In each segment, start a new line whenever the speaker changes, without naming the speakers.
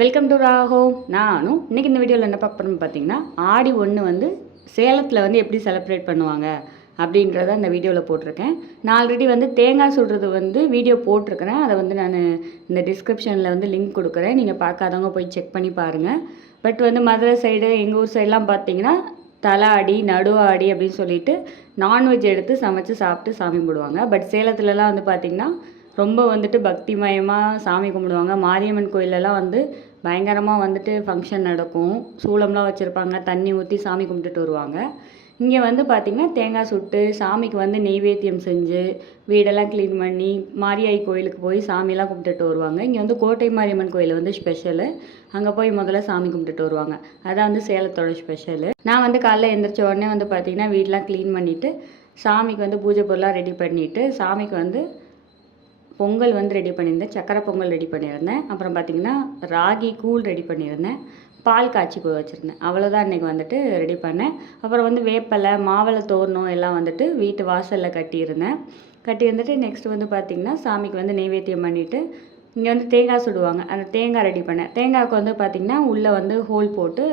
Welcome to Rago நானும் இன்றைக்கி இந்த வீடியோவில் என்ன பார்க்க போகிறோம்னு பார்த்தீங்கன்னா ஆடி ஒன்று வந்து சேலத்தில் வந்து எப்படி செலிப்ரேட் பண்ணுவாங்க அப்படின்றத அந்த வீடியோவில் போட்டிருக்கேன். நான் ஆல்ரெடி வந்து தேங்காய் சுடுறது வந்து வீடியோ போட்டிருக்கிறேன். அதை வந்து நான் இந்த டிஸ்கிரிப்ஷனில் வந்து லிங்க் கொடுக்குறேன். நீங்கள் பார்க்காதவங்க போய் செக் பண்ணி பாருங்கள் பட் வந்து மதுரை சைடு எங்கள் ஊர் சைடெலாம் பார்த்தீங்கன்னா தலை ஆடி நடு ஆடி அப்படின்னு சொல்லிட்டு நான்வெஜ் எடுத்து சமைச்சு சாப்பிட்டு சாமி கும்பிடுவாங்க. பட் சேலத்துலலாம் வந்து பார்த்திங்கன்னா ரொம்ப வந்துட்டு பக்திமயமாக சாமி கும்பிடுவாங்க. மாரியம்மன் கோயிலெல்லாம் வந்து பயங்கரமாக வந்துட்டு ஃபங்க்ஷன் நடக்கும். சூளம்லாம் வச்சுருப்பாங்க. தண்ணி ஊற்றி சாமி கும்பிட்டுட்டு வருவாங்க. இங்கே வந்து பார்த்திங்கன்னா தேங்காய் சுட்டு சாமிக்கு வந்து நெய்வேத்தியம் செஞ்சு வீடெல்லாம் க்ளீன் பண்ணி மாரியாய் கோயிலுக்கு போய் சாமியெல்லாம் கும்பிட்டுட்டு வருவாங்க. இங்கே வந்து கோட்டை மாரியம்மன் கோயில் வந்து ஸ்பெஷலு அங்கே போய் முதல்ல சாமி கும்பிட்டுட்டு வருவாங்க. அதான் வந்து சேலத்தோட ஸ்பெஷலு நான் வந்து காலைல எழுந்திரிச்ச உடனே வந்து பார்த்திங்கன்னா வீடெலாம் க்ளீன் பண்ணிவிட்டு சாமிக்கு வந்து பூஜை பொருளாக ரெடி பண்ணிவிட்டு சாமிக்கு வந்து பொங்கல் வந்து ரெடி பண்ணியிருந்தேன். சக்கரை பொங்கல் ரெடி பண்ணியிருந்தேன். அப்புறம் பார்த்திங்கன்னா ராகி கூழ் ரெடி பண்ணியிருந்தேன். பால் காய்ச்சி போய் வச்சுருந்தேன். அவ்வளோதான் இன்றைக்கி வந்துட்டு ரெடி பண்ணேன். அப்புறம் வந்து வேப்பலை மாவளை தோரணம் எல்லாம் வந்துட்டு வீட்டு வாசலில் கட்டியிருந்தேன். கட்டி இருந்துட்டு நெக்ஸ்ட் வந்து பார்த்திங்கன்னா சாமிக்கு வந்து நெய்வேத்தியம் பண்ணிவிட்டு இங்கே வந்து தேங்காய் சுடுவாங்க. அந்த தேங்காய் ரெடி பண்ணேன். தேங்காய்க்கு வந்து பார்த்திங்கன்னா உள்ளே வந்து ஹோல் போட்டு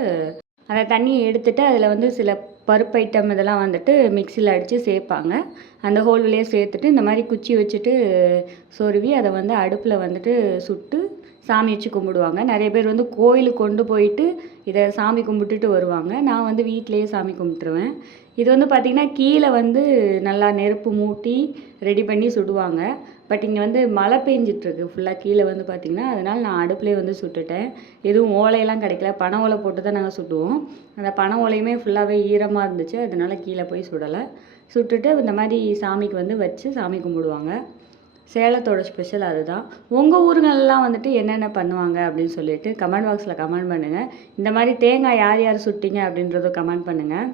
அந்த தண்ணியை எடுத்துட்டு அதில் வந்து சில பருப்பு ஐட்டம் இதெல்லாம் வந்துட்டு மிக்சியில் அடித்து சேர்ப்பாங்க. அந்த ஹோல் சேர்த்துட்டு இந்த மாதிரி குச்சி வச்சுட்டு சொருவி அதை வந்து அடுப்பில் வந்துட்டு சுட்டு சாமி வச்சு கும்பிடுவாங்க. நிறைய பேர் வந்து கோயிலுக்கு கொண்டு போயிட்டு இதை சாமி கும்பிட்டுட்டு வருவாங்க. நான் வந்து வீட்டிலேயே சாமி கும்பிட்டுருவேன். இது வந்து பார்த்திங்கன்னா கீழே வந்து நல்லா நெருப்பு மூட்டி ரெடி பண்ணி சுடுவாங்க. பட் இங்கே வந்து மழை பெஞ்சிட்ருக்கு. ஃபுல்லாக கீழே வந்து பார்த்திங்கன்னா அதனால் நான் அடுப்புலேயே வந்து சுட்டுட்டேன். எதுவும் ஓலையெல்லாம் கிடைக்கல. பனை ஓலை போட்டு தான் நாங்கள் சுட்டுவோம் அந்த பனை ஓலையுமே ஃபுல்லாகவே ஈரமாக இருந்துச்சு. அதனால் கீழே போய் சுடலை. சுட்டுட்டு இந்த மாதிரி சாமிக்கு வந்து வச்சு சாமி கும்பிடுவாங்க. சேலத்தோட ஸ்பெஷல் அதுதான். உங்கள் ஊருங்களெலாம் வந்துட்டு என்னென்ன பண்ணுவாங்க அப்படின்னு சொல்லிட்டு கமெண்ட் பாக்ஸில் கமெண்ட் பண்ணுங்கள் இந்த மாதிரி தேங்காய் யார் யார் சுட்டிங்க அப்படின்றத கமெண்ட் பண்ணுங்கள்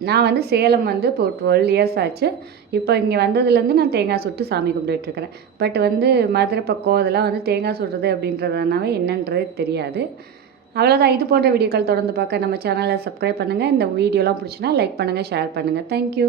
நான் வந்து சேலம் வந்து இப்போ டுவெல் இயர்ஸ் ஆச்சு. இப்போ இங்கே வந்ததுலேருந்து நான் தேங்காய் சுட்டு சாமி கும்பிட்டுருக்கிறேன் பட் வந்து மதுரை பக்கம் அதெல்லாம் வந்து தேங்காய் சுடுறது அப்படின்றதுனாவே என்னன்றதே தெரியாது. அவ்வளோதான் இது போன்ற வீடியோக்கள் தொடர்ந்து பார்க்க நம்ம சேனலை சப்ஸ்கிரைப் பண்ணுங்கள் இந்த வீடியோலாம் பிடிச்சினா லைக் பண்ணுங்கள் ஷேர் பண்ணுங்கள் தேங்க்யூ